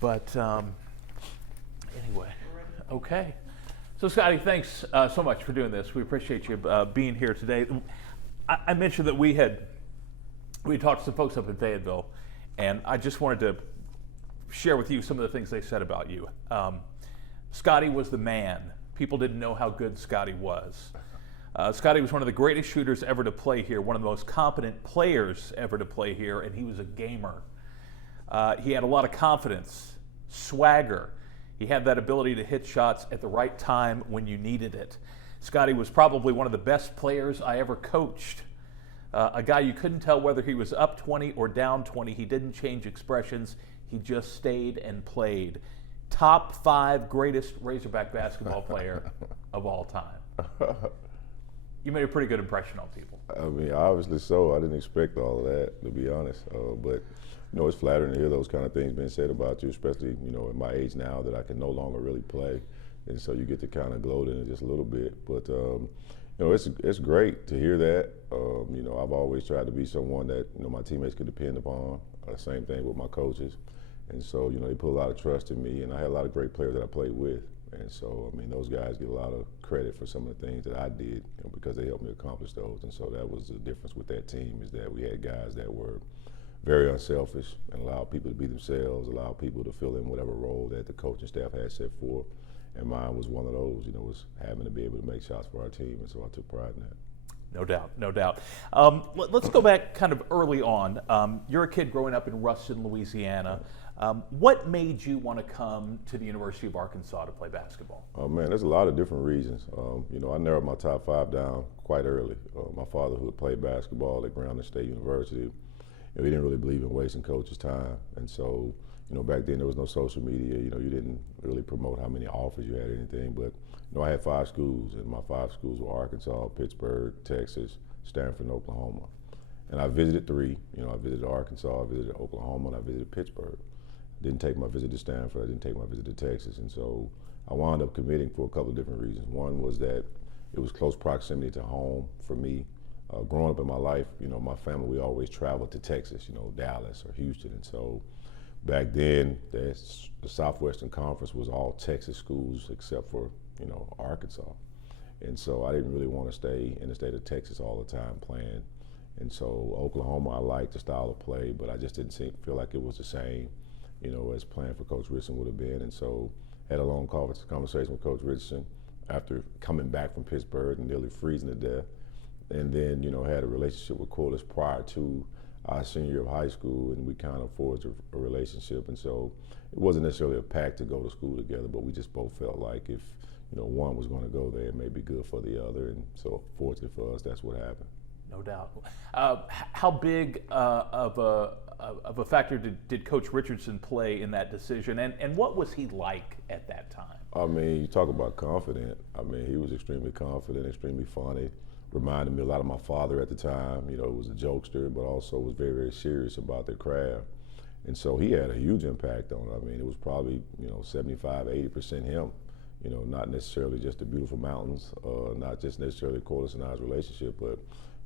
But anyway, okay. So Scotty, thanks so much for doing this. We appreciate you being here today. I mentioned that we talked to some folks up in Fayetteville, and I just wanted to share with you some of the things they said about you. Scotty was the man. People didn't know how good Scotty was. Scotty was one of the greatest shooters ever to play here, one of the most competent players ever to play here, and he was a gamer. He had a lot of confidence, swagger. He had that ability to hit shots at the right time when you needed it. Scotty was probably one of the best players I ever coached. A guy you couldn't tell whether he was up 20 or down 20. He didn't change expressions. He just stayed and played. Top 5 greatest Razorback basketball player of all time. You made a pretty good impression on people. I mean, obviously so. I didn't expect all of that, to be honest. But you know, it's flattering to hear those kind of things being said about you, especially, you know, at my age now that I can no longer really play. And so you get to kind of gloat in it just a little bit. But, you know, it's great to hear that. You know, I've always tried to be someone that, you know, my teammates could depend upon. Same thing with my coaches. And so, you know, they put a lot of trust in me, and I had a lot of great players that I played with. And so, I mean, those guys get a lot of credit for some of the things that I did, you know, because they helped me accomplish those. And so that was the difference with that team, is that we had guys that were very unselfish and allowed people to be themselves, allowed people to fill in whatever role that the coaching staff had set forth. And mine was one of those, you know, was having to be able to make shots for our team. And so I took pride in that. No doubt, no doubt. Let's go back kind of early on. You're a kid growing up in Ruston, Louisiana. What made you want to come to the University of Arkansas to play basketball? Oh man, there's a lot of different reasons. You know, I narrowed my top 5 down quite early. My father, who had played basketball at Grambling State University, you know, he didn't really believe in wasting coach's time. And so, you know, back then there was no social media. You know, you didn't really promote how many offers you had or anything. But, you know, I had 5 schools, and my 5 schools were Arkansas, Pittsburgh, Texas, Stanford, and Oklahoma. And I visited 3. You know, I visited Arkansas, I visited Oklahoma, and I visited Pittsburgh. I didn't take my visit to Stanford, I didn't take my visit to Texas. And so I wound up committing for a couple of different reasons. One was that it was close proximity to home for me. Growing up in my life, you know, my family, we always traveled to Texas, you know, Dallas or Houston. And so back then, the Southwestern Conference was all Texas schools except for, you know, Arkansas. And so I didn't really want to stay in the state of Texas all the time playing. And so Oklahoma, I liked the style of play, but I just didn't feel like it was the same, you know, as playing for Coach Richardson would have been. And so had a long conversation with Coach Richardson after coming back from Pittsburgh and nearly freezing to death. And then, you know, had a relationship with Corliss prior to our senior year of high school, and we kind of forged a relationship. And so it wasn't necessarily a pact to go to school together, but we just both felt like if, you know, one was going to go there, it may be good for the other. And so fortunately for us, that's what happened. No doubt. How big of a factor did Coach Richardson play in that decision, and what was he like at that time? I mean, you talk about confident. I mean, he was extremely confident, extremely funny. Reminded me a lot of my father at the time. You know, was a jokester, but also was very, very serious about their craft. And so he had a huge impact on it. I mean, it was probably, you know, 75, 80% him. You know, not necessarily just the beautiful mountains, not just necessarily Corliss and I's relationship, but,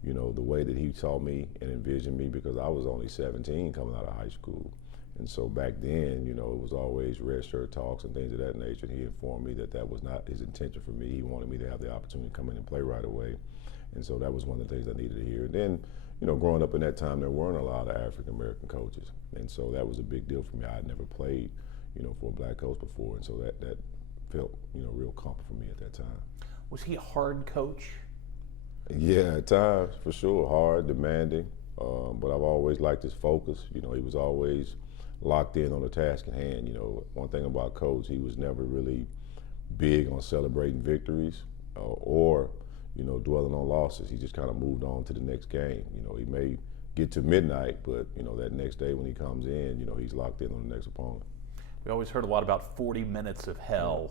you know, the way that he saw me and envisioned me, because I was only 17 coming out of high school. And so back then, you know, it was always red shirt talks and things of that nature. And he informed me that that was not his intention for me. He wanted me to have the opportunity to come in and play right away. And so that was one of the things I needed to hear. And then, you know, growing up in that time, there weren't a lot of African-American coaches. And so that was a big deal for me. I had never played, you know, for a black coach before. And so that felt, you know, real comfort for me at that time. Was he a hard coach? Yeah, at times, for sure. Hard, demanding. But I've always liked his focus. You know, he was always locked in on the task at hand. You know, one thing about Coach, he was never really big on celebrating victories or, you know, dwelling on losses. He just kind of moved on to the next game. You know, he may get to midnight, but, you know, that next day when he comes in, you know, he's locked in on the next opponent. We always heard a lot about 40 minutes of hell.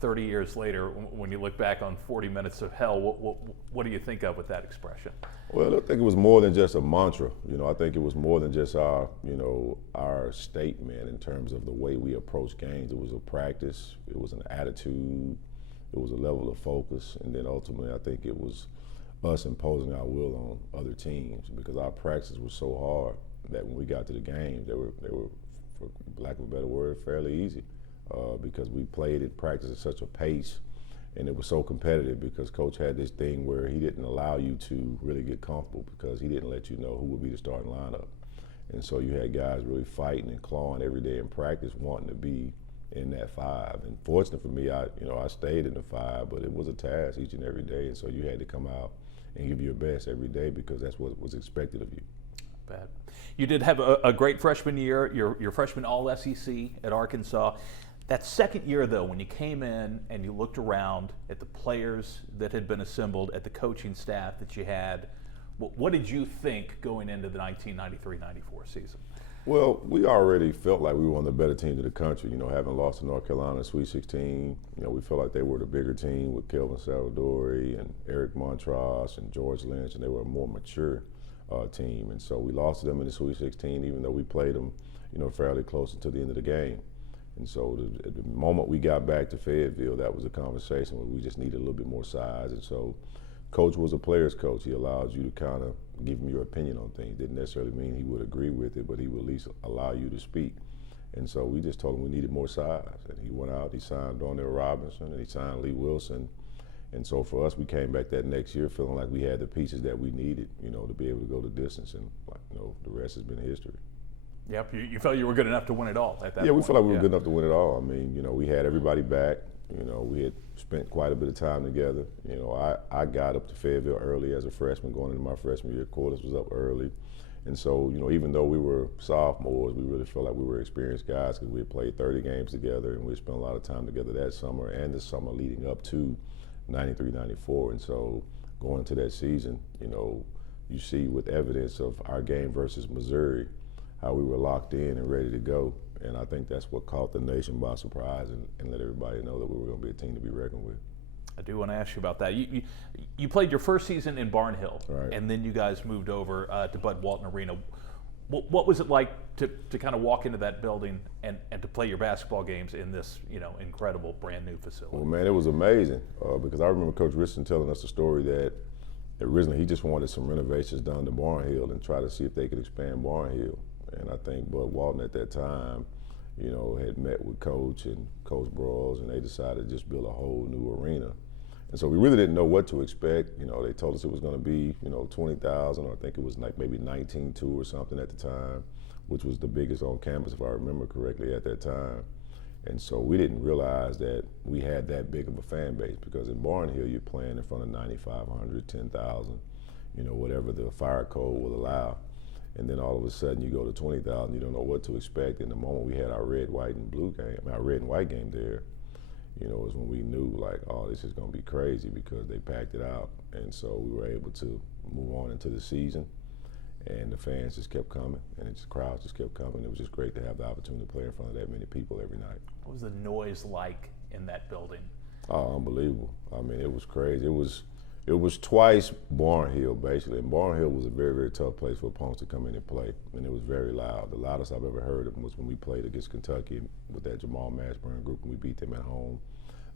30 years later, when you look back on 40 minutes of hell, what do you think of with that expression? Well, I think it was more than just a mantra. You know, I think it was more than just our, you know, our statement in terms of the way we approach games. It was a practice, it was an attitude, it was a level of focus, and then ultimately I think it was us imposing our will on other teams, because our practices were so hard that when we got to the games, they were for lack of a better word, fairly easy because we played at practice at such a pace, and it was so competitive because Coach had this thing where he didn't allow you to really get comfortable because he didn't let you know who would be the starting lineup. And so you had guys really fighting and clawing every day in practice, wanting to be in that 5. And fortunately for me, I stayed in the 5, but it was a task each and every day. And so you had to come out and give your best every day because that's what was expected of you. Bad. You did have a great freshman year. Your freshman All-SEC at Arkansas. That second year, though, when you came in and you looked around at the players that had been assembled, at the coaching staff that you had, what did you think going into the 1993-94 season? Well, we already felt like we were one of the better teams in the country. Having lost to North Carolina in Sweet 16, we felt like they were the bigger team with Kelvin Salvadori and Eric Montross and George Lynch, and they were a more mature team. And so we lost to them in the Sweet 16, even though we played them, fairly close to the end of the game. And so at the moment we got back to Fayetteville, that was a conversation where we just needed a little bit more size. And so Coach was a player's coach. He allowed you to kind of give him your opinion on things. Didn't necessarily mean he would agree with it, but he would at least allow you to speak. And so we just told him we needed more size. And he went out, he signed Darnell Robinson, and he signed Lee Wilson. And so for us, we came back that next year feeling like we had the pieces that we needed, to be able to go the distance. And, the rest has been history. Yep, you felt you were good enough to win it all at that point. Yeah, we felt like we were good enough to win it all. I mean, we had everybody back. We had spent quite a bit of time together. I got up to Fayetteville early as a freshman going into my freshman year. Corliss was up early. And so, even though we were sophomores, we really felt like we were experienced guys because we had played 30 games together and we had spent a lot of time together that summer and the summer leading up to 93, 94. And so going into that season, you see with evidence of our game versus Missouri, how we were locked in and ready to go. And I think that's what caught the nation by surprise and let everybody know that we were going to be a team to be reckoned with. I do want to ask you about that. You played your first season in Barnhill, right, and then you guys moved over to Bud Walton Arena. What was it like to kind of walk into that building and to play your basketball games in this incredible brand new facility? Well, man, it was amazing because I remember Coach Richardson telling us a story that originally he just wanted some renovations done to Barnhill and try to see if they could expand Barnhill. And I think Bud Walton at that time, had met with Coach and Coach Broyles, and they decided to just build a whole new arena. And so we really didn't know what to expect. They told us it was going to be, 20,000, or I think it was like maybe 19.2 or something at the time, which was the biggest on campus, if I remember correctly, at that time. And so we didn't realize that we had that big of a fan base because in Barnhill, you're playing in front of 9,500, 10,000, whatever the fire code will allow. And then all of a sudden you go to 20,000, you don't know what to expect. And the moment we had our red, white, and blue game, our red and white game there, is when we knew like, oh, this is going to be crazy because they packed it out. And so we were able to move on into the season, and the fans just kept coming, and the crowds just kept coming. It was just great to have the opportunity to play in front of that many people every night. What was the noise like in that building? Oh, unbelievable. I mean, it was crazy. It was twice Barnhill, basically. And Barnhill was a very, very tough place for opponents to come in and play. And it was very loud. The loudest I've ever heard of them was when we played against Kentucky with that Jamal Mashburn group, and we beat them at home.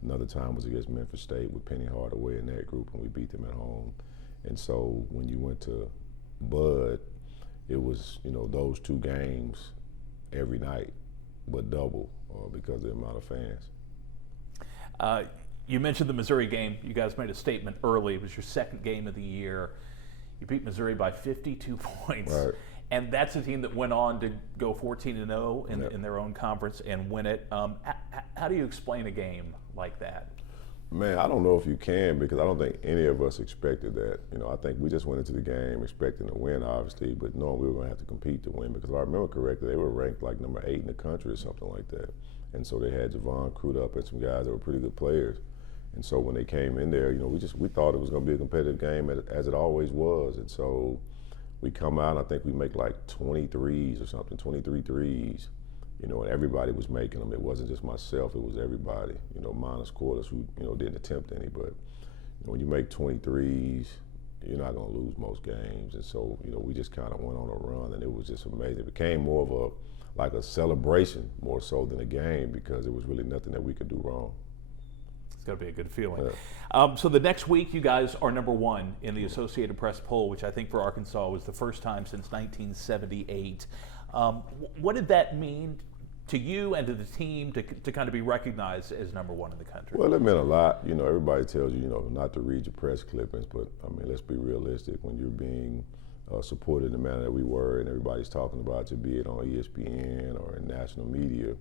Another time was against Memphis State with Penny Hardaway in that group, and we beat them at home. And so when you went to Bud, it was, those two games every night, but double because of the amount of fans. You mentioned the Missouri game. You guys made a statement early. It was your second game of the year. You beat Missouri by 52 points. Right. And that's a team that went on to go 14-0 in their own conference and win it. How do you explain a game like that? Man, I don't know if you can because I don't think any of us expected that. I think we just went into the game expecting to win, obviously, but knowing we were going to have to compete to win because if I remember correctly, they were ranked like number 8 in the country or something like that. And so they had Javon Crudup and some guys that were pretty good players. And so when they came in there, we thought it was going to be a competitive game as it always was. And so we come out, and I think we make like 23 threes, and everybody was making them. It wasn't just myself, it was everybody, minus Corliss who, didn't attempt any. But when you make 23s, you're not going to lose most games. And so, we just kind of went on a run, and it was just amazing. It became more of a celebration more so than a game because there was really nothing that we could do wrong. It's got to be a good feeling. Yeah. So the next week, you guys are number 1 in the Associated Press poll, which I think for Arkansas was the first time since 1978. What did that mean to you and to the team to kind of be recognized as number one in the country? Well, it meant a lot. You know, everybody tells you, you know, not to read your press clippings, but I mean, let's be realistic. When you're being supported in the manner that we were, and everybody's talking about you, be it on ESPN or in national media,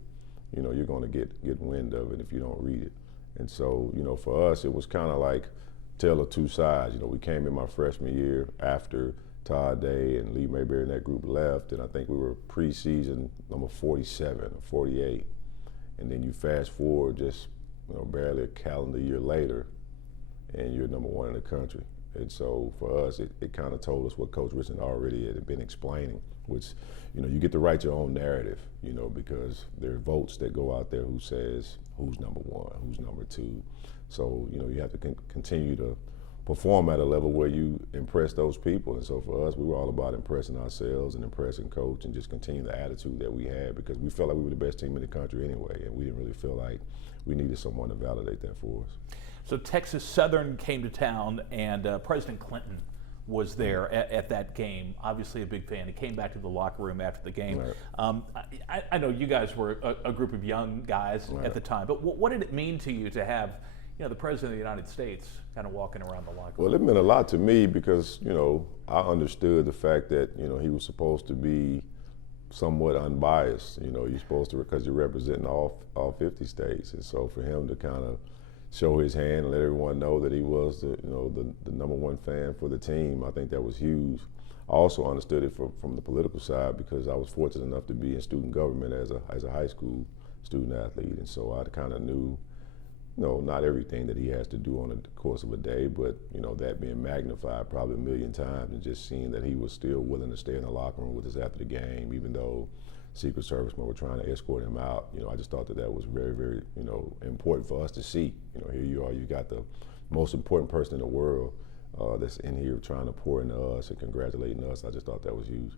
you know, you're going to get wind of it if you don't read it. And so, you know, for us, it was kind of like tale of two sides. You know, we came in my freshman year after Todd Day and Lee Mayberry and that group left, and I think we were preseason number 47 or 48. And then you fast forward just, you know, barely a calendar year later, and you're number one in the country. And so for us, it kind of told us what Coach Richardson already had been explaining, which, you know, you get to write your own narrative, you know, because there are votes that go out there who says who's number one, who's number two. So, you know, you have to continue to perform at a level where you impress those people. And so for us, we were all about impressing ourselves and impressing Coach and just continue the attitude that we had, because we felt like we were the best team in the country anyway, and we didn't really feel like we needed someone to validate that for us. So Texas Southern came to town, and President Clinton was there at that game. Obviously a big fan. He came back to the locker room after the game. Right. I know you guys were a group of young guys at the time, but what did it mean to you to have, you know, the President of the United States kind of walking around the locker room? Well, it meant a lot to me because, you know, I understood the fact that, you know, he was supposed to be somewhat unbiased. You know, you're supposed to, because you're representing all 50 states. And so for him to kind of show his hand and let everyone know that he was the, you know, the number one fan for the team, I think that was huge. I also understood it from the political side because I was fortunate enough to be in student government as a high school student athlete, and so I kind of knew, you know, not everything that he has to do on the course of a day, but, you know, that being magnified probably a million times, and just seeing that he was still willing to stay in the locker room with us after the game, even though Secret Servicemen were trying to escort him out. You know, I just thought that was very, very, you know, important for us to see. You know, here you are, you got the most important person in the world that's in here trying to pour into us and congratulating us. I just thought that was huge.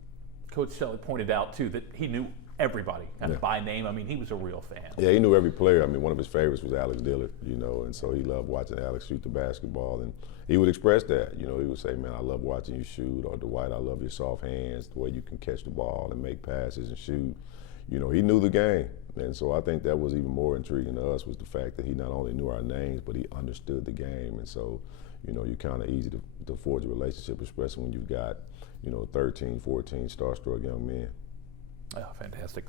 Coach Shelley pointed out too that he knew everybody kind of by name. I mean, he was a real fan. Yeah, he knew every player. I mean, one of his favorites was Alex Dillard, you know, and so he loved watching Alex shoot the basketball, and he would express that. You know, he would say, man, I love watching you shoot, or Dwight, I love your soft hands, the way you can catch the ball and make passes and shoot. You know, he knew the game, and so I think that was even more intriguing to us, was the fact that he not only knew our names, but he understood the game. And so, you know, you're kind of easy to forge a relationship, especially when you've got, you know, 13, 14 starstruck young men. Oh, fantastic.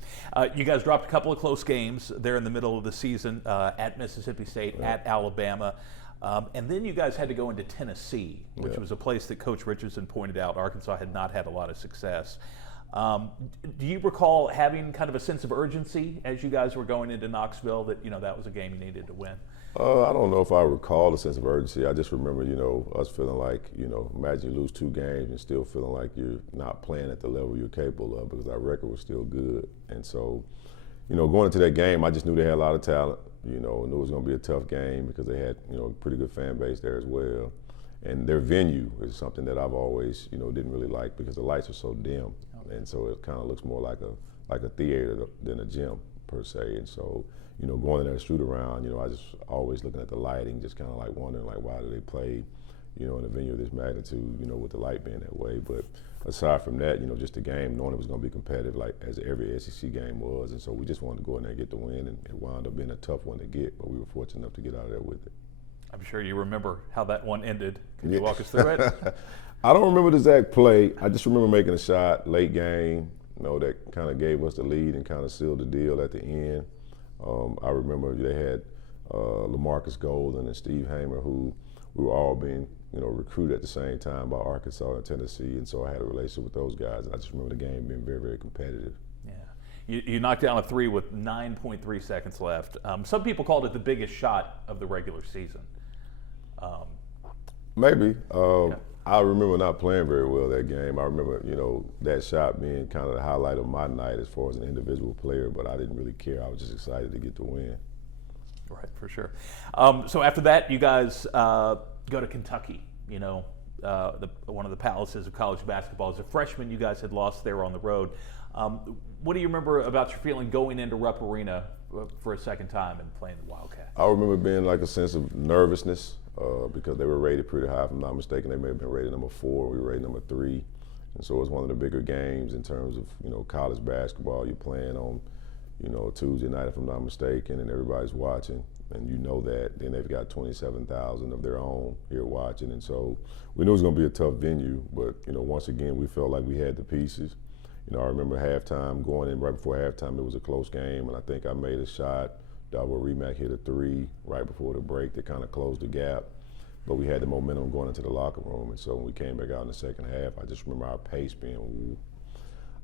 You guys dropped a couple of close games there in the middle of the season, at Mississippi State, at Alabama. And then you guys had to go into Tennessee, which was a place that Coach Richardson pointed out Arkansas had not had a lot of success. Do you recall having kind of a sense of urgency as you guys were going into Knoxville that, you know, that was a game you needed to win? I don't know if I recall the sense of urgency. I just remember, you know, us feeling like, you know, imagine you lose 2 games and still feeling like you're not playing at the level you're capable of, because our record was still good. And so, you know, going into that game, I just knew they had a lot of talent. You know, knew it was going to be a tough game because they had, you know, a pretty good fan base there as well. And their venue is something that I've always, you know, didn't really like because the lights are so dim. And so it kind of looks more like a theater than a gym per se. And so, you know, going in there to shoot around, you know, I just always looking at the lighting, just kind of like wondering, like, why do they play, you know, in a venue of this magnitude, you know, with the light being that way. But aside from that, you know, just the game, knowing it was going to be competitive, like as every SEC game was. And so we just wanted to go in there and get the win, and it wound up being a tough one to get, but we were fortunate enough to get out of there with it. I'm sure you remember how that one ended. Can you walk us through it? I don't remember the exact play. I just remember making a shot late game, you know, that kind of gave us the lead and kind of sealed the deal at the end. I remember they had LaMarcus Golden and Steve Hamer, who we were all being, you know, recruited at the same time by Arkansas and Tennessee, and so I had a relationship with those guys, and I just remember the game being very, very competitive. Yeah, you knocked down a 3 with 9.3 seconds left. Some people called it the biggest shot of the regular season. Maybe. I remember not playing very well that game. I remember, you know, that shot being kind of the highlight of my night as far as an individual player, but I didn't really care. I was just excited to get the win. Right, for sure. So after that, you guys go to Kentucky, you know, one of the palaces of college basketball. As a freshman, you guys had lost there on the road. What do you remember about your feeling going into Rupp Arena for a second time and playing the Wildcats? I remember being like a sense of nervousness because they were rated pretty high. If I'm not mistaken, they may have been rated number 4. We were rated number 3. And so it was one of the bigger games in terms of, you know, college basketball. You're playing on, you know, Tuesday night if I'm not mistaken, and everybody's watching, and you know that, then they've got 27,000 of their own here watching, and so we knew it was going to be a tough venue, but, you know, once again, we felt like we had the pieces. You know, I remember halftime, going in right before halftime, it was a close game, and I think I made a shot. Davo Remack hit a three right before the break that kind of closed the gap. But we had the momentum going into the locker room, and so when we came back out in the second half, I just remember our pace being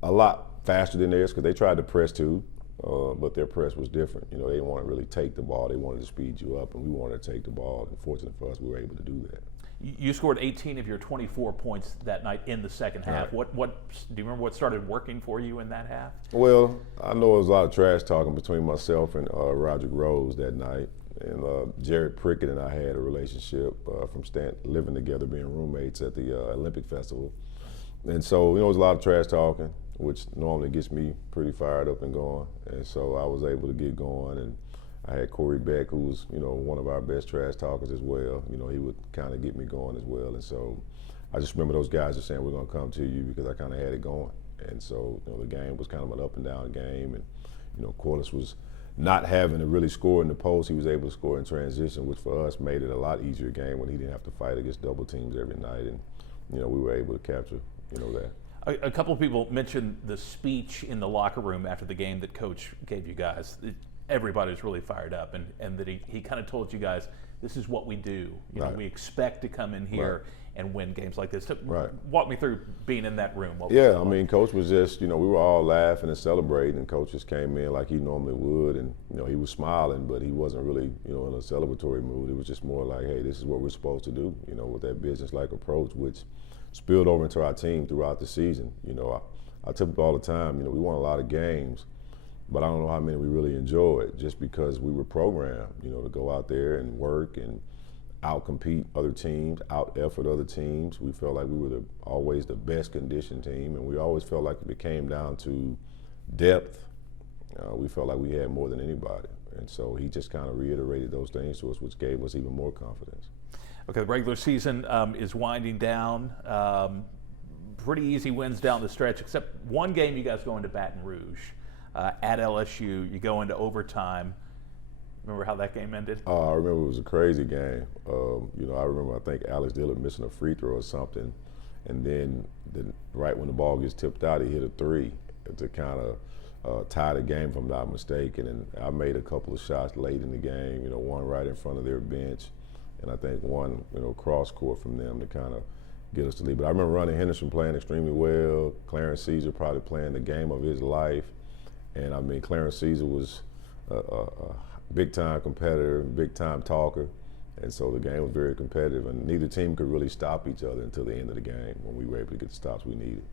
a lot faster than theirs because they tried to press too, but their press was different. You know, they didn't want to really take the ball. They wanted to speed you up, and we wanted to take the ball. And fortunately for us, we were able to do that. You scored 18 of your 24 points that night in the second half. Right. What do you remember what started working for you in that half? Well, I know there was a lot of trash talking between myself and Roger Rose that night. And Jared Prickett and I had a relationship from living together, being roommates at the Olympic Festival. And so, you know, there was a lot of trash talking, which normally gets me pretty fired up and going. And so I was able to get going, and I had Corey Beck, who was, you know, one of our best trash talkers as well. You know, he would kind of get me going as well. And so I just remember those guys just saying, we're going to come to you, because I kind of had it going. And so, you know, the game was kind of an up and down game. And, you know, Corliss was not having to really score in the post. He was able to score in transition, which for us made it a lot easier game when he didn't have to fight against double teams every night. And, you know, we were able to capture, you know, that. A couple of people mentioned the speech in the locker room after the game that Coach gave you guys. Everybody was really fired up, and that he kind of told you guys, this is what we do. You know, we expect to come in here and win games like this. So walk me through being in that room. I mean, Coach was just, you know, we were all laughing and celebrating, and Coach just came in like he normally would, and, you know, he was smiling, but he wasn't really, you know, in a celebratory mood. It was just more like, hey, this is what we're supposed to do, you know, with that business-like approach, which spilled over into our team throughout the season. You know, I tell people all the time, you know, we won a lot of games, but I don't know how many we really enjoyed, just because we were programmed, you know, to go out there and work and out-compete other teams, out-effort other teams. We felt like we were always the best conditioned team, and we always felt like it came down to depth. We felt like we had more than anybody. And so he just kind of reiterated those things to us, which gave us even more confidence. Okay, the regular season is winding down. Pretty easy wins down the stretch, except one game you guys go into Baton Rouge. At LSU, you go into overtime. Remember how that game ended? I remember it was a crazy game. You know, I remember I think Alex Dillard missing a free throw or something, and then right when the ball gets tipped out, he hit a three to kind of tie the game, if I'm not mistaken. And I made a couple of shots late in the game. You know, one right in front of their bench, and I think one, you know, cross court from them to kind of get us to lead. But I remember Ronnie Henderson playing extremely well. Clarence Caesar probably playing the game of his life. And I mean, Clarence Caesar was a big-time competitor, big-time talker, and so the game was very competitive, and neither team could really stop each other until the end of the game when we were able to get the stops we needed.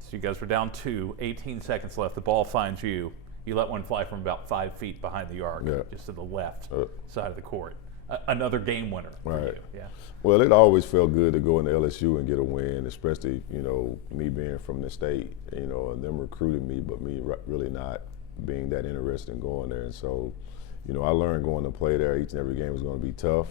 So you guys were down 2, 18 seconds left. The ball finds you. You let one fly from about 5 feet behind the arc, just to the left side of the court. Another game winner for you. Yeah. Well, it always felt good to go into LSU and get a win, especially, you know, me being from the state, you know, and them recruiting me, but me really not being that interested in going there. And so, you know, I learned going to play there, each and every game was going to be tough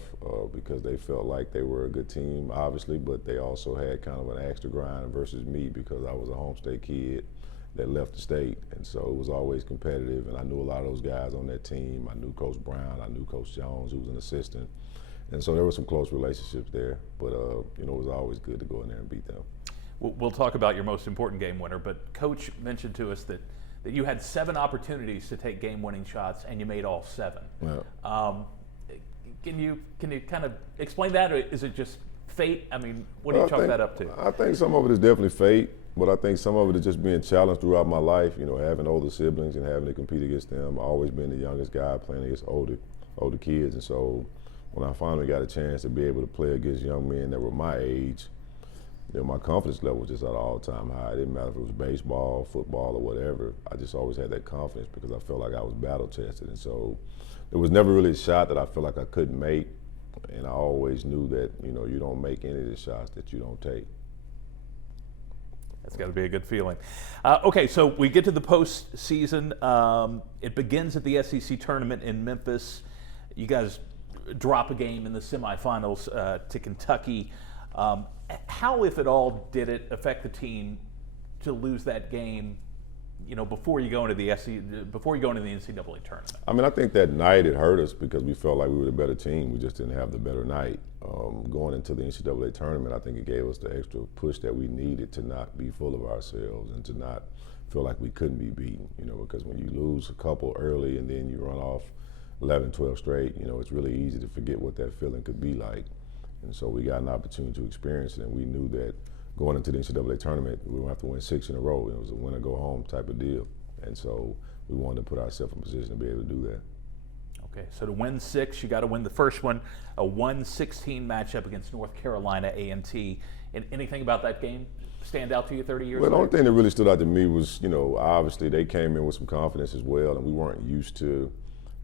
because they felt like they were a good team, obviously, but they also had kind of an extra grind versus me because I was a home state kid that left the state. And so it was always competitive, and I knew a lot of those guys on that team. I knew Coach Brown, I knew Coach Jones, who was an assistant. And so there were some close relationships there, but, you know, it was always good to go in there and beat them. We'll talk about your most important game winner, but Coach mentioned to us that you had 7 opportunities to take game-winning shots, and you made all 7. Yeah. Can you kind of explain that, or is it just fate? I mean, what do you chalk that up to? I think some of it is definitely fate, but I think some of it is just being challenged throughout my life. You know, having older siblings and having to compete against them. Always been the youngest guy playing against older kids, and so when I finally got a chance to be able to play against young men that were my age, you know, my confidence level was just at an all-time high. It didn't matter if it was baseball, football, or whatever. I just always had that confidence because I felt like I was battle-tested. And so there was never really a shot that I felt like I couldn't make. And I always knew that, you know, you don't make any of the shots that you don't take. That's got to be a good feeling. Okay, so we get to the postseason. It begins at the SEC tournament in Memphis. You guys drop a game in the semifinals to Kentucky. How, if at all, did it affect the team to lose that game, before you go into the NCAA tournament? I mean, I think that night it hurt us because we felt like we were the better team. We just didn't have the better night. Going into the NCAA tournament, I think it gave us the extra push that we needed to not be full of ourselves and to not feel like we couldn't be beaten, because when you lose a couple early and then you run off 11, 12 straight, it's really easy to forget what that feeling could be like. And so we got an opportunity to experience it, and we knew that going into the NCAA tournament, we were going to have to win 6 in a row. It was a win-or-go-home type of deal. And so we wanted to put ourselves in position to be able to do that. Okay, so to win 6, you got to win the first one, a 1-16 matchup against North Carolina A&T. And anything about that game stand out to you 30 years Well, later? the only thing that really stood out to me was, obviously they came in with some confidence as well, and we weren't used to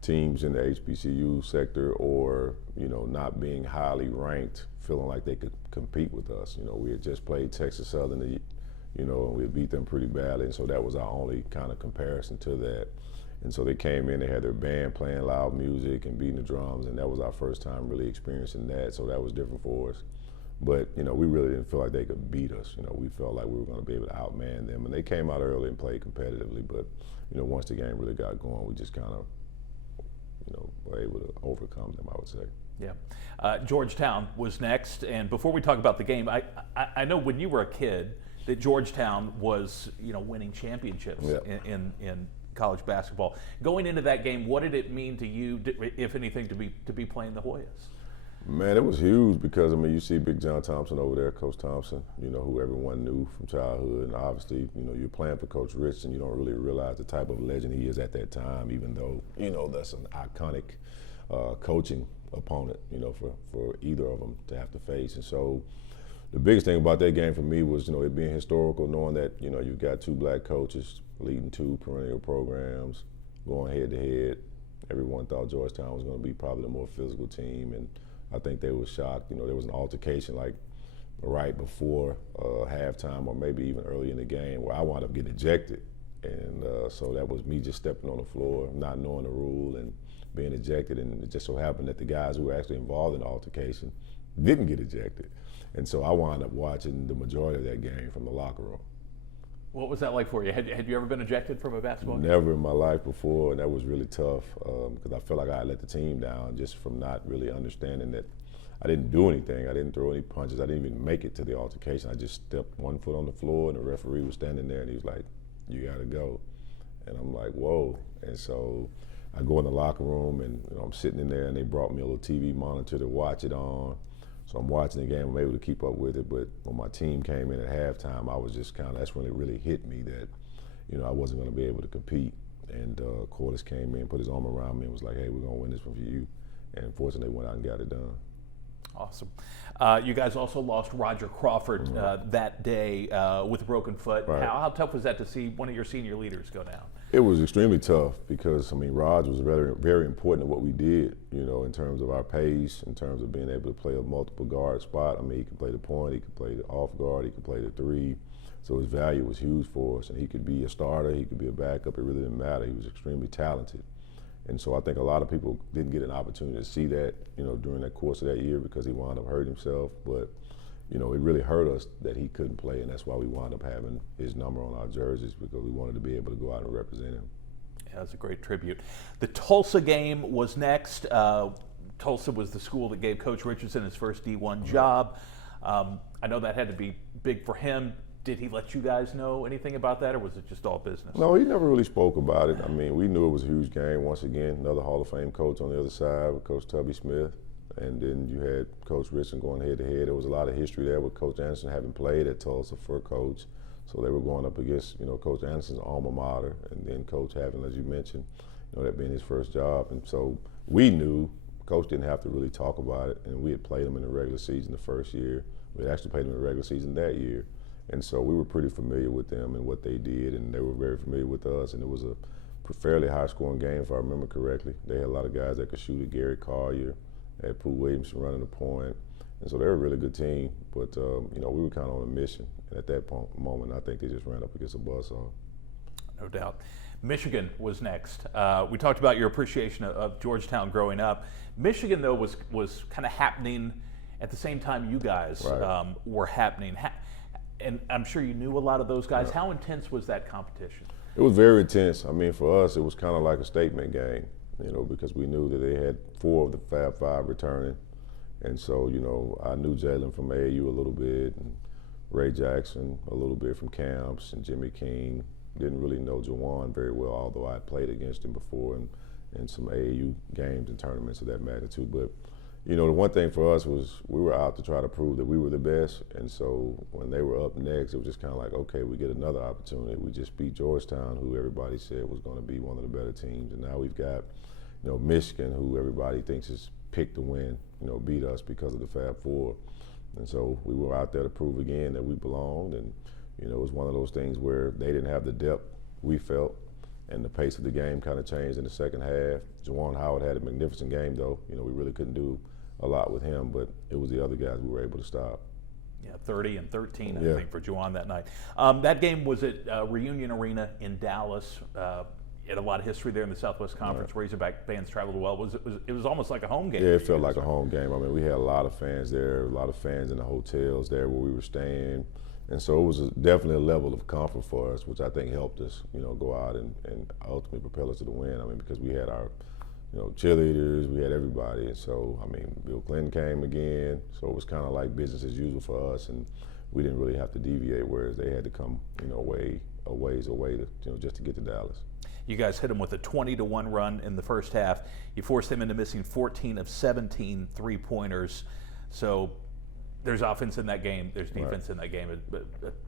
teams in the HBCU sector or, not being highly ranked, feeling like they could compete with us. We had just played Texas Southern, and we had beat them pretty badly, and so that was our only kind of comparison to that. And so they came in, they had their band playing loud music and beating the drums, and that was our first time really experiencing that, so that was different for us. But, we really didn't feel like they could beat us. We felt like we were going to be able to outman them, and they came out early and played competitively, but, once the game really got going, we just kind of, were able to overcome them, I would say. Yeah. Georgetown was next, and before we talk about the game, I know when you were a kid that Georgetown was, winning championships in college basketball. Going into that game, what did it mean to you, if anything, to be playing the Hoyas? Man, it was huge because, you see Big John Thompson over there, Coach Thompson, who everyone knew from childhood. And obviously, you're playing for Coach Richardson. You don't really realize the type of legend he is at that time, even though, that's an iconic coaching opponent, for either of them to have to face. And so the biggest thing about that game for me was, it being historical, knowing that, you've got 2 black coaches leading 2 perennial programs, going head to head. Everyone thought Georgetown was going to be probably the more physical team, and I think they were shocked. There was an altercation like right before halftime or maybe even early in the game where I wound up getting ejected. And so that was me just stepping on the floor, not knowing the rule and being ejected. And it just so happened that the guys who were actually involved in the altercation didn't get ejected. And so I wound up watching the majority of that game from the locker room. What was that like for you? Had you ever been ejected from a basketball game? Never in my life before, and that was really tough because I felt like I had let the team down just from not really understanding that I didn't do anything. I didn't throw any punches. I didn't even make it to the altercation. I just stepped 1 foot on the floor, and the referee was standing there, and he was like, "You got to go." And I'm like, "Whoa." And so I go in the locker room, and I'm sitting in there, and they brought me a little TV monitor to watch it on. So I'm watching the game, I'm able to keep up with it, but when my team came in at halftime, I was just that's when it really hit me that, I wasn't going to be able to compete. And Corliss came in, put his arm around me and was like, "Hey, we're going to win this one for you." And fortunately, went out and got it done. Awesome. You guys also lost Roger Crawford that day with a broken foot. Right. How tough was that to see one of your senior leaders go down? It was extremely tough because, Raj was very, very important to what we did, in terms of our pace, in terms of being able to play a multiple guard spot. He could play the point, he could play the off guard, he could play the 3. So his value was huge for us. And he could be a starter, he could be a backup, it really didn't matter. He was extremely talented. And so I think a lot of people didn't get an opportunity to see that, during the course of that year because he wound up hurting himself. But, it really hurt us that he couldn't play, and that's why we wound up having his number on our jerseys because we wanted to be able to go out and represent him. Yeah, that's a great tribute. The Tulsa game was next. Tulsa was the school that gave Coach Richardson his first D1 job. I know that had to be big for him. Did he let you guys know anything about that, or was it just all business? No, he never really spoke about it. We knew it was a huge game. Once again, another Hall of Fame coach on the other side with Coach Tubby Smith. And then you had Coach Richardson going head to head. There was a lot of history there with Coach Anderson having played at Tulsa for a coach. So they were going up against, Coach Anderson's alma mater, and then Coach having, as you mentioned, that being his first job. And so we knew Coach didn't have to really talk about it, and we had played him in the regular season the first year. We had actually played him in the regular season that year. And so we were pretty familiar with them and what they did, and they were very familiar with us. And it was a fairly high-scoring game, if I remember correctly. They had a lot of guys that could shoot it. Gary Collier, they had Pooh Williamson running the point. And so they were a really good team. But, we were kind of on a mission. And at that moment, I think they just ran up against a buzzsaw. No doubt. Michigan was next. We talked about your appreciation of Georgetown growing up. Michigan, though, was kind of happening at the same time you guys were happening. And I'm sure you knew a lot of those guys. Right. How intense was that competition? It was very intense. I mean, for us, it was kind of like a statement game, because we knew that they had 4 of the Fab 5 returning. And so, I knew Jalen from AAU a little bit, and Ray Jackson a little bit from camps, and Jimmy King. Didn't really know Jawan very well, although I had played against him before in some AAU games and tournaments of that magnitude. But, the one thing for us was we were out to try to prove that we were the best. And so when they were up next, it was just kind of like, okay, we get another opportunity. We just beat Georgetown, who everybody said was going to be one of the better teams. And now we've got, Michigan, who everybody thinks is picked to win, beat us because of the Fab 4. And so we were out there to prove again that we belonged. And, it was one of those things where they didn't have the depth we felt, and the pace of the game kind of changed in the second half. Juwan Howard had a magnificent game, though. We really couldn't do a lot with him, but it was the other guys we were able to stop. Yeah, 30 and 13, I think, for Juwan that night. That game was at Reunion Arena in Dallas. Had a lot of history there in the Southwest Conference. Right. Razorback fans traveled well. It was almost like a home game. Yeah, it felt like a home game. I mean, we had a lot of fans there, a lot of fans in the hotels there where we were staying. And so it was definitely a level of comfort for us, which I think helped us, go out and ultimately propel us to the win. I mean, because we had our, cheerleaders, we had everybody. And so, I mean, Bill Clinton came again. So it was kind of like business as usual for us. And we didn't really have to deviate, whereas they had to come, a ways away to, just to get to Dallas. You guys hit them with a 20-1 run in the first half. You forced them into missing 14 of 17 three-pointers. So there's offense in that game. There's defense in that game.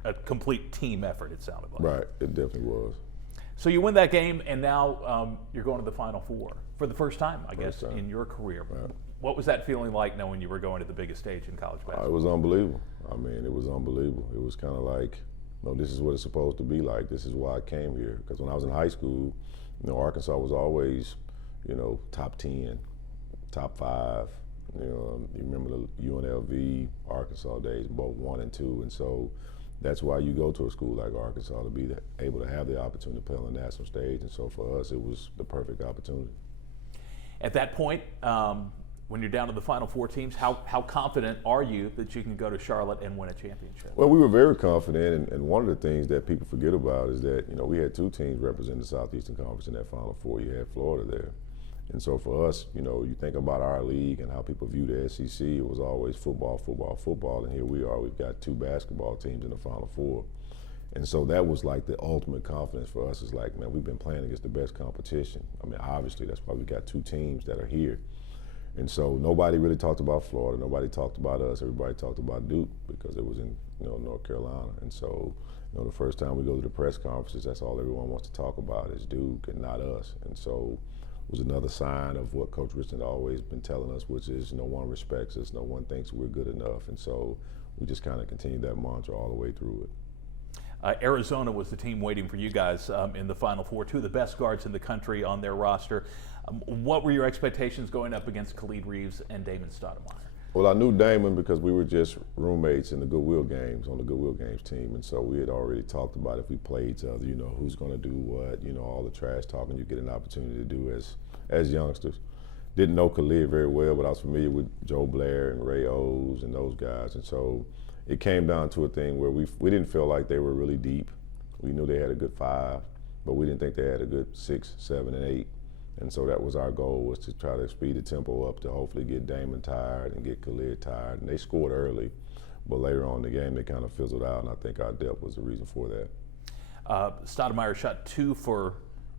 A complete team effort, it sounded like. Right, it definitely was. So you win that game, and now you're going to the Final Four for the first time, I guess, in your career. Right. What was that feeling like, knowing you were going to the biggest stage in college basketball? It was unbelievable. I mean, it was unbelievable. It was kind of like, this is what it's supposed to be like. This is why I came here. Because when I was in high school, Arkansas was always, top 10, top 5. You remember the UNLV, Arkansas days, both 1 and 2. And so that's why you go to a school like Arkansas, to be able to have the opportunity to play on the national stage. And so for us, it was the perfect opportunity. At that point, when you're down to the Final Four teams, how confident are you that you can go to Charlotte and win a championship? Well, we were very confident, and one of the things that people forget about is that, we had 2 teams representing the Southeastern Conference in that Final Four. You had Florida there. And so for us, you think about our league and how people view the SEC, it was always football, football, football, and here we are, we've got 2 basketball teams in the Final Four. And so that was like the ultimate confidence for us. Is like, man, we've been playing against the best competition. I mean, obviously, that's why we got 2 teams that are here. And so nobody really talked about Florida. Nobody talked about us. Everybody talked about Duke because it was in North Carolina. And so the first time we go to the press conferences, that's all everyone wants to talk about is Duke and not us. And so it was another sign of what Coach Richardson had always been telling us, which is no one respects us, no one thinks we're good enough. And so we just kind of continued that mantra all the way through it. Arizona was the team waiting for you guys in the Final Four, 2 of the best guards in the country on their roster. What were your expectations going up against Khalid Reeves and Damon Stoudemire? Well, I knew Damon because we were just roommates in the Goodwill Games, on the Goodwill Games team. And so we had already talked about if we played each other, who's going to do what, all the trash talking you get an opportunity to do as youngsters. Didn't know Khalid very well, but I was familiar with Joe Blair and Ray Owes and those guys. And so it came down to a thing where we didn't feel like they were really deep. We knew they had a good 5, but we didn't think they had a good 6, 7, and 8. And so that was our goal, was to try to speed the tempo up to hopefully get Damon tired and get Khalid tired. And they scored early, but later on in the game they kind of fizzled out, and I think our depth was the reason for that. Stoudemire shot 2 for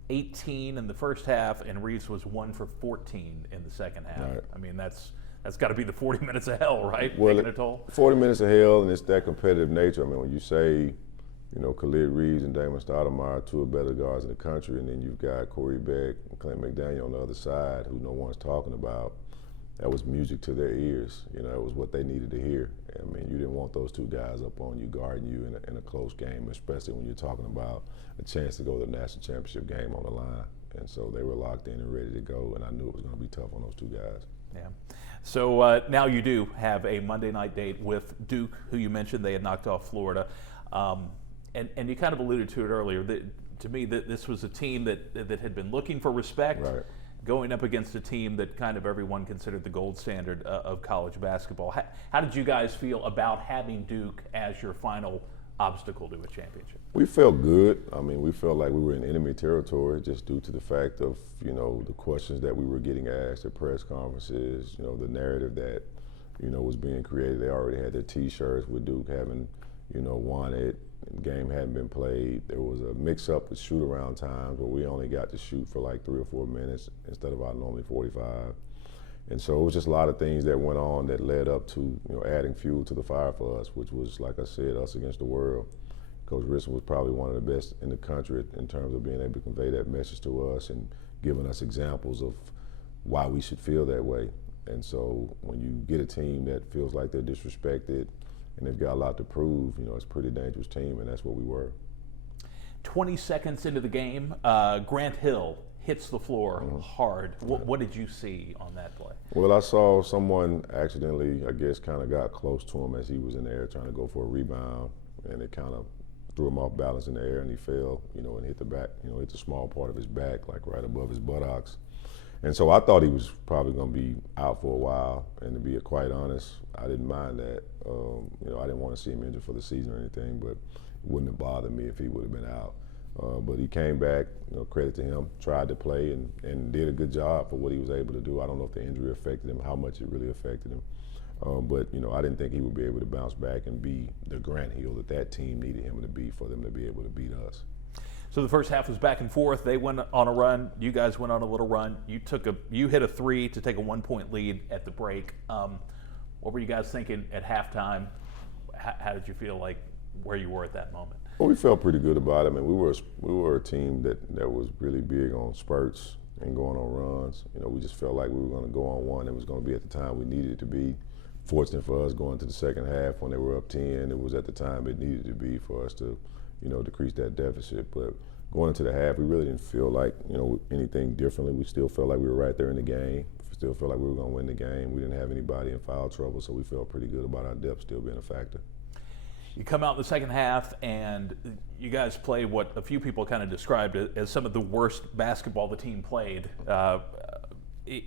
18 in the first half, and Reeves was 1 for 14 in the second half. Right. I mean, that's got to be the 40 minutes of hell, right? Well, taking a toll. 40 minutes of hell, and it's that competitive nature. I mean, when you say, Khalid Reeves and Damon Stoudemire, 2 of the better guards in the country, and then you've got Corey Beck and Clint McDaniel on the other side, who no one's talking about. That was music to their ears. It was what they needed to hear. I mean, you didn't want those 2 guys up on you, guarding you in a close game, especially when you're talking about a chance to go to the national championship game on the line. And so they were locked in and ready to go, and I knew it was going to be tough on those 2 guys. Yeah. So now you do have a Monday night date with Duke, who you mentioned they had knocked off Florida. And you kind of alluded to it earlier. To me, that this was a team that had been looking for respect, right, going up against a team that kind of everyone considered the gold standard of college basketball. How did you guys feel about having Duke as your final obstacle to a championship? We felt good. I mean, we felt like we were in enemy territory just due to the fact of, the questions that we were getting asked at press conferences, the narrative that, was being created. They already had their T-shirts with Duke having, won it. The game hadn't been played. There was a mix-up with shoot-around times where we only got to shoot for like 3 or 4 minutes instead of our normally 45. And so it was just a lot of things that went on that led up to, adding fuel to the fire for us, which was, like I said, us against the world. Coach Richardson was probably one of the best in the country in terms of being able to convey that message to us and giving us examples of why we should feel that way. And so when you get a team that feels like they're disrespected and they've got a lot to prove, it's a pretty dangerous team, and that's what we were. 20 seconds into the game, Grant Hill hits the floor hard. What did you see on that play? Well, I saw someone accidentally, I guess, kind of got close to him as he was in the air trying to go for a rebound, and it kind of threw him off balance in the air, and he fell, and hit the back, hit the small part of his back, like right above his buttocks. And so I thought he was probably going to be out for a while, and to be quite honest, I didn't mind that. I didn't want to see him injured for the season or anything, but it wouldn't have bothered me if he would have been out. But he came back, credit to him, tried to play and did a good job for what he was able to do. I don't know if the injury affected him, how much it really affected him. But I didn't think he would be able to bounce back and be the Grant Hill that team needed him to be for them to be able to beat us. So the first half was back and forth. They went on a run. You guys went on a little run. You hit a 3 to take a 1-point lead at the break. What were you guys thinking at halftime? How did you feel like where you were at that moment? Well, we felt pretty good about it. I mean, we were a team that was really big on spurts and going on runs. We just felt like we were going to go on one. It was going to be at the time we needed it to be. Fortunate for us going to the second half when they were up 10, it was at the time it needed to be for us to, decrease that deficit. But going into the half, we really didn't feel like, anything differently. We still felt like we were right there in the game. We still felt like we were going to win the game. We didn't have anybody in foul trouble, so we felt pretty good about our depth still being a factor. You come out in the second half, and you guys played what a few people kind of described as some of the worst basketball the team played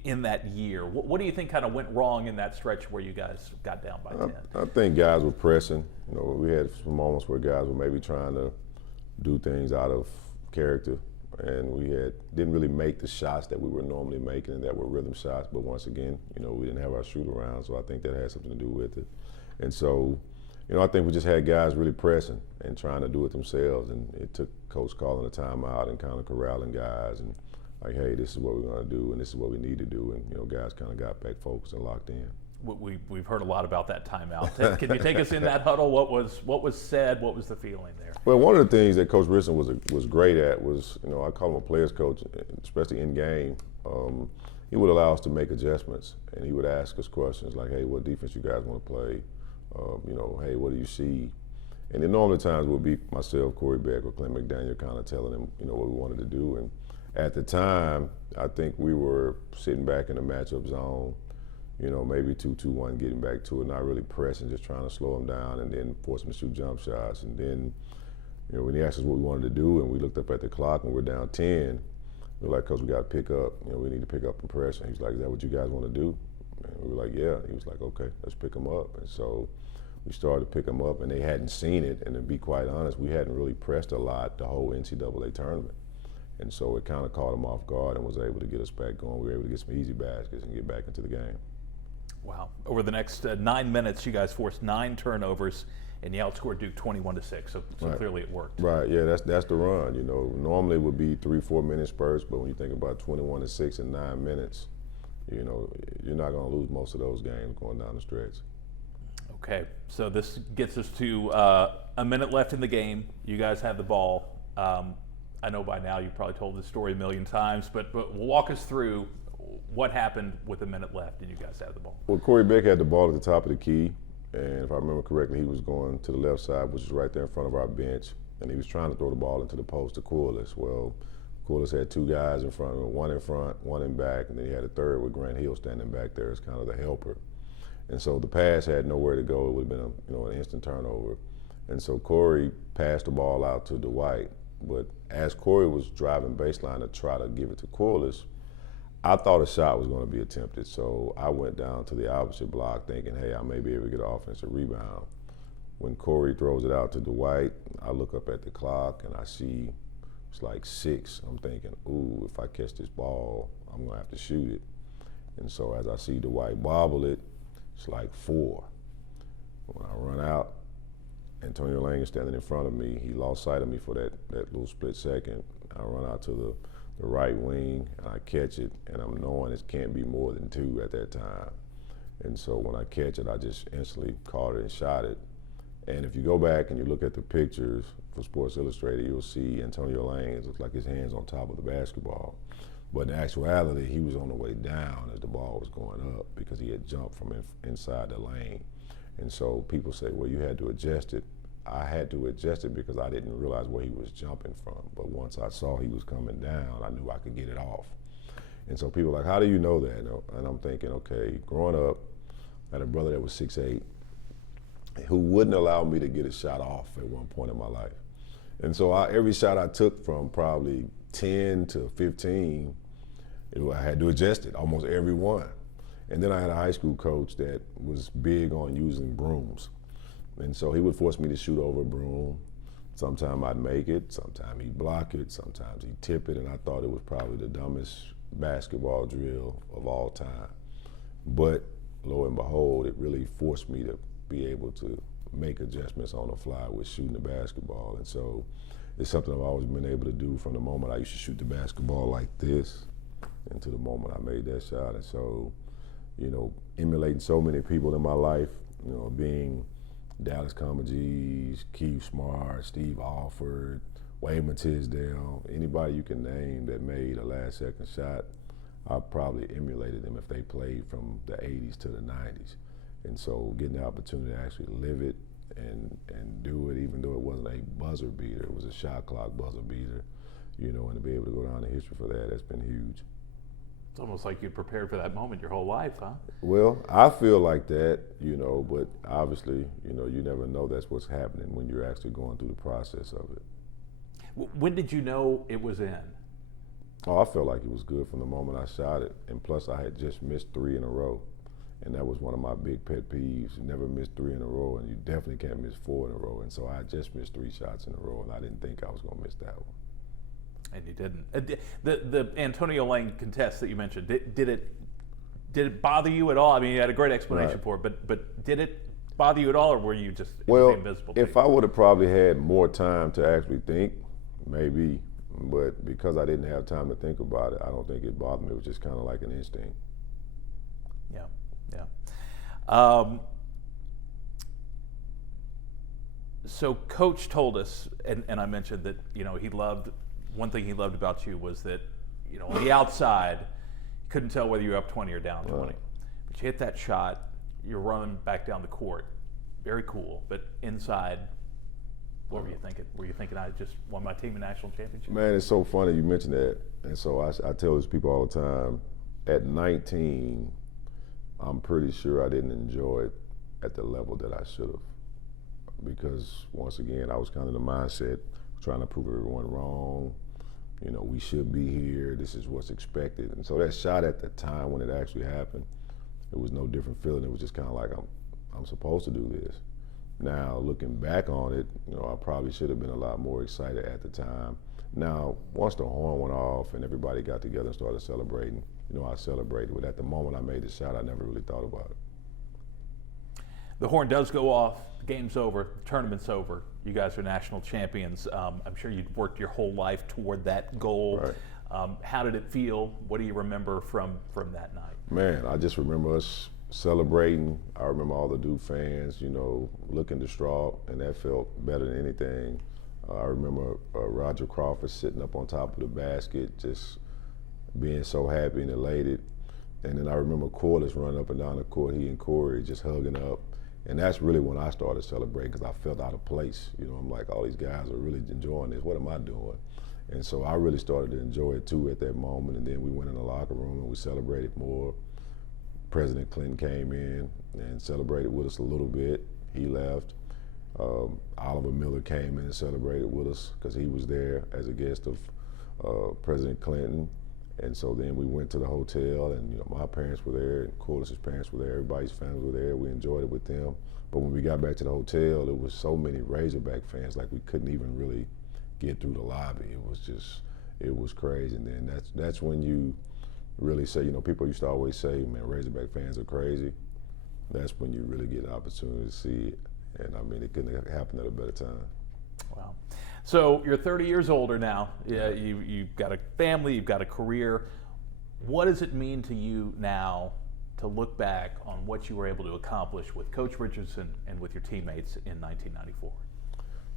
in that year. What do you think kind of went wrong in that stretch where you guys got down by 10? I think guys were pressing. We had some moments where guys were maybe trying to do things out of character, and we didn't really make the shots that we were normally making and that were rhythm shots. But once again, we didn't have our shoot around, so I think that had something to do with it. And so, I think we just had guys really pressing and trying to do it themselves, and it took Coach calling a timeout and kind of corralling guys and like, hey, this is what we're going to do and this is what we need to do, and guys kind of got back focused and locked in. We've heard a lot about that timeout. Can you take us in that huddle? What was said? What was the feeling there? Well, one of the things that Coach Richardson was great at was, I call him a players coach, especially in game. He would allow us to make adjustments, and he would ask us questions like, hey, what defense you guys want to play? Hey, what do you see? And then normally times would be myself, Corey Beck, or Clint McDaniel kind of telling him, what we wanted to do. And at the time, I think we were sitting back in the matchup zone, maybe 2-2-1, getting back to it, not really pressing, just trying to slow them down and then force them to shoot jump shots. And then, when he asked us what we wanted to do and we looked up at the clock and we're down 10, we were like, Coach, we got to pick up. We need to pick up in pressure. He was like, is that what you guys want to do? And we were like, yeah. He was like, okay, let's pick them up. And so we started to pick them up, and they hadn't seen it. And to be quite honest, we hadn't really pressed a lot the whole NCAA tournament. And so it kind of caught them off guard and was able to get us back going. We were able to get some easy baskets and get back into the game. Wow. Over the next 9 minutes, you guys forced 9 turnovers, and you outscored Duke 21-6, so right. Clearly it worked. Right, yeah, that's the run. Normally it would be 3-4 minute spurts, but when you think about 21-6 in 9 minutes, you're not going to lose most of those games going down the stretch. Okay, so this gets us to a minute left in the game. You guys have the ball. I know by now you've probably told this story a million times, but walk us through what happened with a minute left and you guys have the ball. Well, Corey Beck had the ball at the top of the key, and if I remember correctly, he was going to the left side, which is right there in front of our bench, and he was trying to throw the ball into the post to Corliss. Well, Corliss had 2 guys in front of him, one in front, one in back, and then he had a third with Grant Hill standing back there as kind of the helper. And so the pass had nowhere to go. It would have been an instant turnover. And so Corey passed the ball out to Dwight. But as Corey was driving baseline to try to give it to Corliss, I thought a shot was going to be attempted. So I went down to the opposite block thinking, hey, I may be able to get an offensive rebound. when Corey throws it out to Dwight, I look up at the clock and I see it's like 6. I'm thinking, ooh, if I catch this ball, I'm gonna have to shoot it. And so as I see Dwight bobble it, it's like 4. When I run out, Antonio Lang is standing in front of me. He lost sight of me for that little split second. I run out to the right wing and I catch it, and I'm knowing it can't be more than 2 at that time. And so when I catch it, I just instantly caught it and shot it. And if you go back and you look at the pictures for Sports Illustrated, you'll see Antonio Lang, it looks like his hand's on top of the basketball. But in actuality, he was on the way down as the ball was going up because he had jumped from inside the lane. And so people say, well, you had to adjust it. I had to adjust it because I didn't realize where he was jumping from. But once I saw he was coming down, I knew I could get it off. And so people are like, how do you know that? And I'm thinking, okay, growing up, I had a brother that was 6'8", who wouldn't allow me to get a shot off at one point in my life. And so every shot I took from probably 10 to 15, I had to adjust it, almost every one. And then I had a high school coach that was big on using brooms. And so he would force me to shoot over a broom. Sometimes I'd make it, sometimes he'd block it, sometimes he'd tip it, and I thought it was probably the dumbest basketball drill of all time. But lo and behold, it really forced me to be able to make adjustments on the fly with shooting the basketball. And so it's something I've always been able to do from the moment I used to shoot the basketball like this and to the moment I made that shot. And so, you know, emulating so many people in my life, you know, being Dallas Comagese, Keith Smart, Steve Alford, Wayman Tisdale, anybody you can name that made a last second shot, I probably emulated them if they played from the 80s to the 90s. And so getting the opportunity to actually live it and do it, even though it wasn't a buzzer beater, it was a shot clock buzzer beater, you know, and to be able to go down in history for that, that's been huge. It's almost like you prepared for that moment your whole life, huh? Well, I feel like that, you know, but obviously, you know, you never know that's what's happening when you're actually going through the process of it. When did you know it was in? Oh, I felt like it was good from the moment I shot it. And plus, I had just missed 3 in a row. And that was one of my big pet peeves. You never miss 3 in a row, and you definitely can't miss 4 in a row. And so I just missed 3 shots in a row, and I didn't think I was going to miss that one. And you didn't. The Antonio Lang contest that you mentioned, did it bother you at all? I mean, you had a great explanation Right. for it, but did it bother you at all, or were you just Well, invisible? if I would have probably had more time to actually think, maybe. But because I didn't have time to think about it, I don't think it bothered me. It was just kind of like an instinct. Yeah, yeah. So Coach told us, and I mentioned that, you know, one thing he loved about you was that, you know, on the outside, you couldn't tell whether you were up 20 or down 20. Right. But you hit that shot, you're running back down the court. Very cool. But inside, what were you thinking? Were you thinking, I just won my team a national championship? Man, it's so funny you mentioned that. And so I tell these people all the time, at 19, I'm pretty sure I didn't enjoy it at the level that I should have. Because once again, I was kind of in the mindset trying to prove everyone wrong. You know, we should be here. This is what's expected. And so that shot at the time when it actually happened, it was no different feeling. It was just kind of like, I'm supposed to do this. Now, looking back on it, you know, I probably should have been a lot more excited at the time. Now, once the horn went off and everybody got together and started celebrating, you know, I celebrated. But at the moment I made the shot, I never really thought about it. The horn does go off, the game's over, the tournament's over. You guys are national champions. I'm sure you'd worked your whole life toward that goal. Right. How did it feel? What do you remember from that night? Man, I just remember us celebrating. I remember all the Duke fans, you know, looking distraught, and that felt better than anything. I remember Roger Crawford sitting up on top of the basket, just being so happy and elated. And then I remember Corliss running up and down the court, he and Corey just hugging up. And that's really when I started celebrating, because I felt out of place. You know, I'm like, all these guys are really enjoying this. What am I doing? And so I really started to enjoy it too at that moment. And then we went in the locker room and we celebrated more. President Clinton came in and celebrated with us a little bit. He left. Oliver Miller came in and celebrated with us because he was there as a guest of President Clinton. And so then we went to the hotel, and my parents were there, and Corliss's parents were there, everybody's family were there. We enjoyed it with them. But when we got back to the hotel, there was so many Razorback fans, like we couldn't even really get through the lobby. It was crazy. And then that's when you really say, people used to always say, man, Razorback fans are crazy. That's when you really get an opportunity to see it. And I mean, it couldn't have happened at a better time. Wow. So you're 30 years older now. You've got a family, you've got a career. What does it mean to you now to look back on what you were able to accomplish with Coach Richardson and with your teammates in 1994?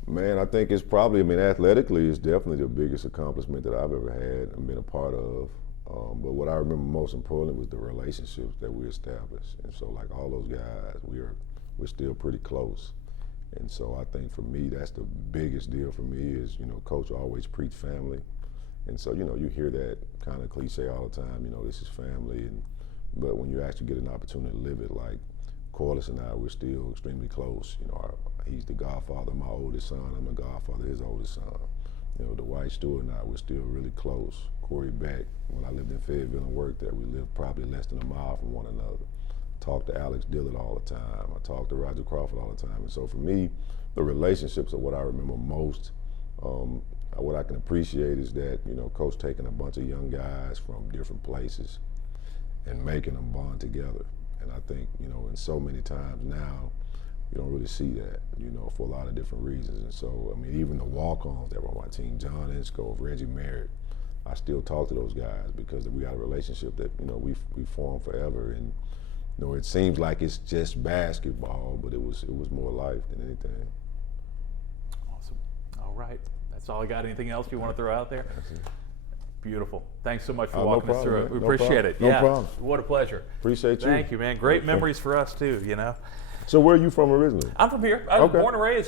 Man, I think it's probably, athletically, it's definitely the biggest accomplishment that I've ever had and been a part of. But what I remember most importantly was the relationships that we established. And so, like all those guys, we're still pretty close. And so I think for me, that's the biggest deal for me is, Coach always preached family. And so, you hear that kind of cliche all the time, this is family. But when you actually get an opportunity to live it, like Corliss and I, we're still extremely close. He's the godfather of my oldest son. I'm the godfather of his oldest son. Dwight Stewart and I, we're still really close. Corey Beck, when I lived in Fayetteville and worked there, we lived probably less than a mile from one another. Talk to Alex Dillard all the time. I talk to Roger Crawford all the time. And so for me, the relationships are what I remember most. What I can appreciate is that, Coach taking a bunch of young guys from different places and making them bond together. And I think, in so many times now, you don't really see that, for a lot of different reasons. And so, even the walk-ons that were on my team, John Inscoe, Reggie Merritt, I still talk to those guys because we got a relationship that, we formed forever. And, it seems like it's just basketball, but it was more life than anything. Awesome. All right. That's all I got. Anything else you want to throw out there? Beautiful. Thanks so much for walking us through it. We appreciate it. No problem. What a pleasure. Appreciate you. Thank you, man. Great memories for us, too, So where are you from originally? I'm from here. I was born and raised.